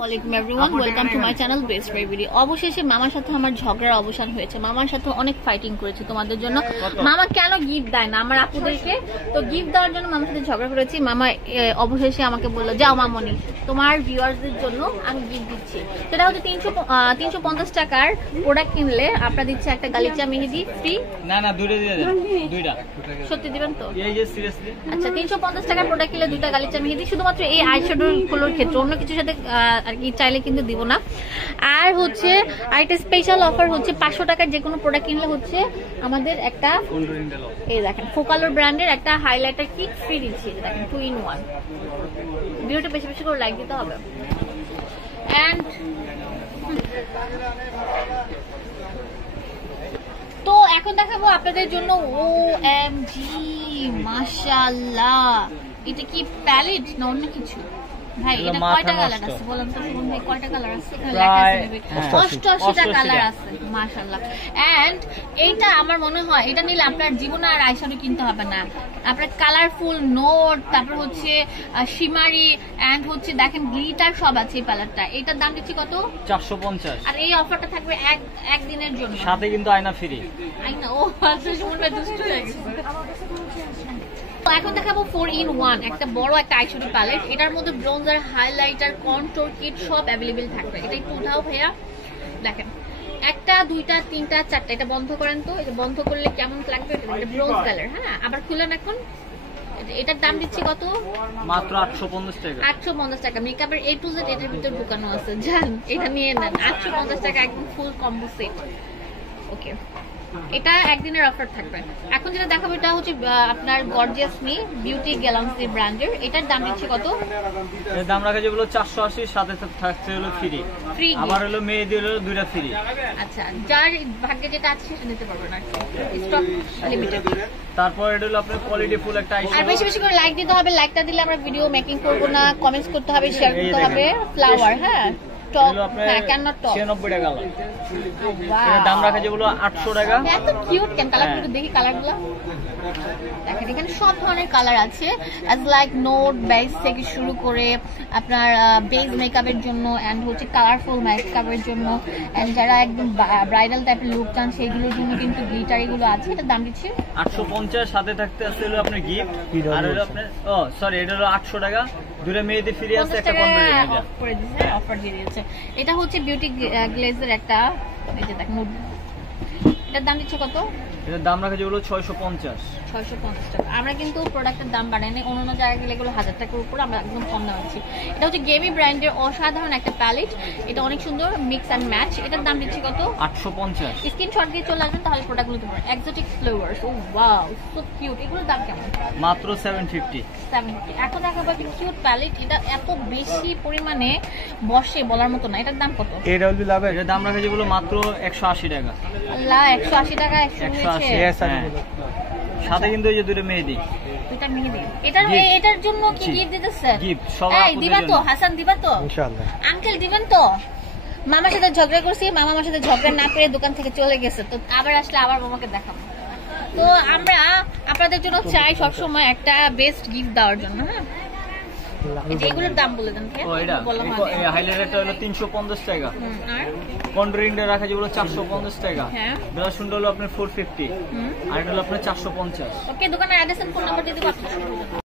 ওয়ালাইকুম everyone, welcome to my channel best baby. অবশেষে মামার সাথে আমার ঝগড়ার অবসান হয়েছে। মামার সাথে অনেক ফাইটিং করেছি তোমাদের জন্য। মামা কেন গিফট দেয় না আমার আপুদেরকে, তো গিফট দেওয়ার জন্য মামার সাথে ঝগড়া করেছি। মামা অবশেষে আমাকে বললো, যাও মামনি, তোমার ভিউয়ার্সদের জন্য আমি গিফট দিচ্ছি। সেটা হচ্ছে 350 টাকার প্রোডাক্ট কিনলে আপনারা দিচ্ছে একটা গালিচা মেহেদি ফ্রি। না না, দুইটা দিয়ে দেন, দুইটা। সত্যি দিবেন তো? এই যে সিরিয়াসলি। আচ্ছা, 350 টাকার প্রোডাক্ট কিনলে দুইটা গালিচা মেহেদি, শুধুমাত্র এই আইশ্যাডো গুলোর ক্ষেত্রে, অন্য কিছুর সাথে আর কি চাইলে কিন্তু দিব না। আর হচ্ছে আরেকটা স্পেশাল অফার হচ্ছে 500 টাকার যে কোনো প্রোডাক্ট কিনলে হচ্ছে আমাদের একটা এই দেখেন ফোকালোর ব্র্যান্ডের একটা হাইলাইটার কিট ফ্রি দিচ্ছি। দেখেন 2 in 1। ভিডিওটা বেশি বেশি করে লাইক দিতে হবে। এন্ড তো এখন দেখাবো আপনাদের জন্য OMG মাশাআল্লাহ, এটা কি প্যালেট না অন্য কিছু? ভাই এটা কয়টা কালার আছে বলেন তো? শুনুন ভাই, কয়টা কালার আছে? এখানে লেখা আছে 88টা কালার আছে, মাশাআল্লাহ। এন্ড এইটা আমার মনে হয় এটা নিলে আপনার জীবনে আর আইশ্যাডো কিনতে হবে না। আপনার কালারফুল নোট, তারপর হচ্ছে শিমারি এন্ড হচ্ছে দেখেন গ্লিটার সব আছে এই প্যালেটটা। এটার দাম দিচ্ছি কত? 450। আর এই অফারটা থাকবে এক দিনের জন্য, সাথে কিন্তু আয়না ফ্রি। আয়না ও আচ্ছা, শুনুন ভাই দুষ্ট হয়ে গেছে। এখন দেখাবো 4 in 1 একটা বড় একটা আইশ্যাডো প্যালেট। এটার মধ্যে ব্রোঞ্জার, হাইলাইটার, কন্ট্যুর কিট সব অ্যাভেলেবেল থাকবে। এটা একটু উঠাও ভাইয়া, দেখেন একটা, দুইটা, তিনটা, চারটা। এটা বন্ধ করেন তো, এটা বন্ধ করলে কেমন লাগবে? এটা ব্রোঞ্জ কালার। হ্যাঁ, আবার খুলেন এখন। এটার দাম দিচ্ছি কত? মাত্র 850 টাকা। 850 টাকা। মেকআপের A to Z এটার ভিতর ঢুকানো আছে, জান এটা নিয়ে নেন। 850 টাকা একদম ফুল কম্বো সেট। ওকে, এটা একদিনের অফার থাকবে। এখন যেটা দেখাবো এটা হচ্ছে আপনার গর্জিয়াস মি বিউটি গ্যালাক্সি ব্র্যান্ডের। এটার দাম দিচ্ছে কত? এর দাম রাখা যেগুলো 480, সাথে থাকছে হলো ফ্রি। আবার হলো মেহেদি হলো দুইটা ফ্রি। আচ্ছা, যার ভাগ্যে যেটা আছে সেটা নিতে পারবেন, আর স্টক লিমিটেড। তারপর এটা হলো আপনার কোয়ালিটি ফুল একটা আইশ্যাডো। আর বেশি বেশি করে লাইক দিতে হবে। লাইকটা দিলে আমরা ভিডিও মেকিং করব না। কমেন্টস করতে হবে, শেয়ার করতে হবে। ফ্লাওয়ার, হ্যাঁ টপ, হ্যাঁ কেন নট টপ। 96 টাকা কালার। ওয়াও, এর দাম রাখা যেগুলো 800 টাকা। এত কিউট কেন কালারগুলো, দেখি কালারগুলো। দেখেন এখানে সব ধরনের কালার আছে, অ্যাজ লাইক নোট, বেস থেকে শুরু করে আপনার বেস মেকআপের জন্য এন্ড হচ্ছে কালারফুল মেকআপের জন্য এন্ড যারা একদম ব্রাইডাল টাইপের লুক চান সেইগুলোর জন্য কিন্তু গ্লিটার এগুলো আছে। এটা দাম দিচ্ছি 850, সাথে থাকতে আছে হলো আপনার গিফট। আর হলো আপনার সরি, এটা হলো 800 টাকা। দুটো মেহেদি ফ্রি আছে, একটা কন্ট্রোল অফ করে দিয়েছে, অফার দিয়ে দিয়েছে। এটা হচ্ছে বিউটি গ্লেজের একটা, এই যে দেখেন এটার দাম দিচ্ছে কত? এটার দাম রাখা যেগুলো 650 টাকা। আমরা কিন্তু প্রোডাক্টের দাম বাড়াই না, অন্য জায়গায় গেলে এগুলো 1000 টাকার উপর, আমরা একদম কম দাম আছি। এটা হচ্ছে গেমি ব্র্যান্ডের অসাধারণ একটা প্যালেট। এটা অনেক সুন্দর, মিক্স অ্যান্ড ম্যাচ। এটার দাম দিচ্ছি কত? 850। স্ক্রিনশট দিয়ে চলে আসবেন, তাহলে প্রোডাক্টগুলো দেখবেন। এক্সোটিক ফ্লেভারস, ও ওয়াও সো কিউট। এগুলোর দাম কেমন? মাত্র 750। এখন দেখাবো একটা কিউট প্যালেট। এটা এত বেশি পরিমাণে বসে বলার মতো না। এটার দাম কত? এটার দাম রাখা যেগুলো মাত্র 180 টাকা। আল্লাহ, 180 টাকা শুরু হয়েছে। সাথে কিন্তু এই যে দুটো মেহেদি, দুটো মেহেদি। এটার জন্য কি গিফট দিতেছে? গিফট সবাই দিবা তো? হাসান দিবা তো? ইনশাআল্লাহ। আঙ্কেল দিবেন তো? মামার সাথে ঝগড়া করছি, মামা আমার সাথে ঝগড়া না পেরে দোকান থেকে চলে গেছে। তো আবার আসলে আবার মামাকে দেখাবো। তো আমরা আপনাদের জন্য চাই সবসময় একটা বেস্ট গিফট দেওয়ার জন্য। হ্যাঁ, এগুলোর দাম বলে দেন। হাইলাইটারটা হলো 350 টাকা। আর কন্ট্রোলিংটা রাখা যেগুলো 450 টাকা। হ্যাঁ, ব্লাশ হলো আপনার 450। আর এটা হলো আপনার 450। ওকে, দোকানের অ্যাড্রেস এন্ড ফোন নাম্বার দিয়ে দিব আপনাদের।